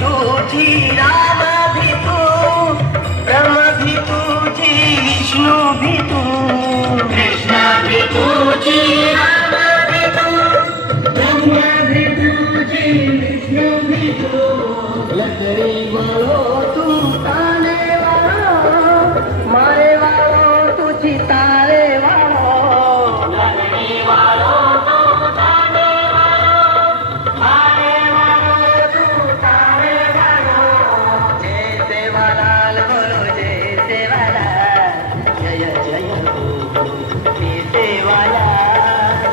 तुझी राम भी तू ब्रह्म भी तुझी विष्णु भी तू कृष्ण भी तुझी राम भी तू ब्रह्म भी तुझी विष्णु भी तू लकड़ी वालो तू ताने वालो मारे वालो तुझी तारे वालो लकड़ी वालो तू ताने वालो मारे वालो तू तारे वालो जय सेवालाल बोलो जय सेवालाल जय जय बोलो जय सेवालाल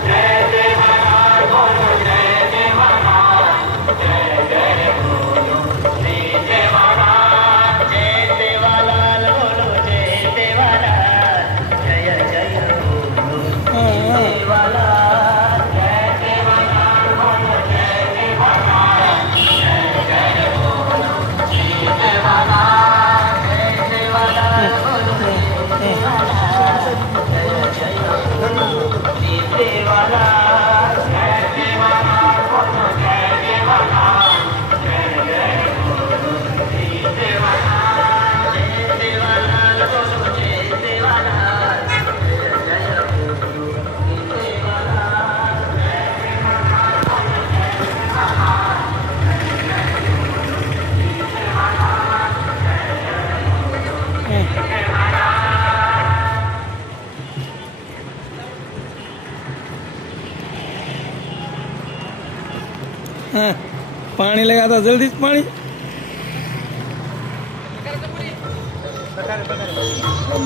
जय सेवालाल बोलो जय सेवालाल जय जय बोलो जय सेवालाल जय सेवालाल बोलो जय सेवालाल जय जय बोलो जय सेवालाल जय सेवालाल बोलो जय सेवालाल जय जय बोलो जय सेवालाल जय सेवालाल बोलो जय सेवालाल जय जय बोलो जय सेवालाल जय सेवालाल बोलो जय सेवालाल जय जय बोलो जय सेवालाल जय सेवालाल बोलो जय सेवालाल जय जय बोलो जय सेवालाल जय सेवालाल बोलो जय सेवालाल हाँ पानी लगा था जल्दी से पानी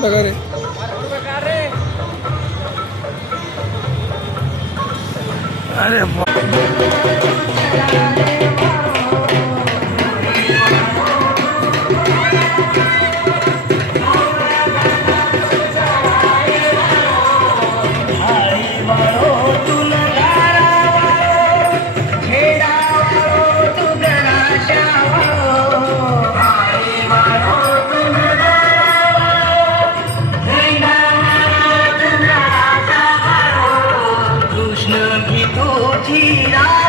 बगारे अरे आई वालो तू नगारा वालो छेड़ा वालो तू गणाशा वालो आई वालो तू नगारा वालो छेड़ा वालो तू गणाशा वालो कृष्ण भी तुझी राम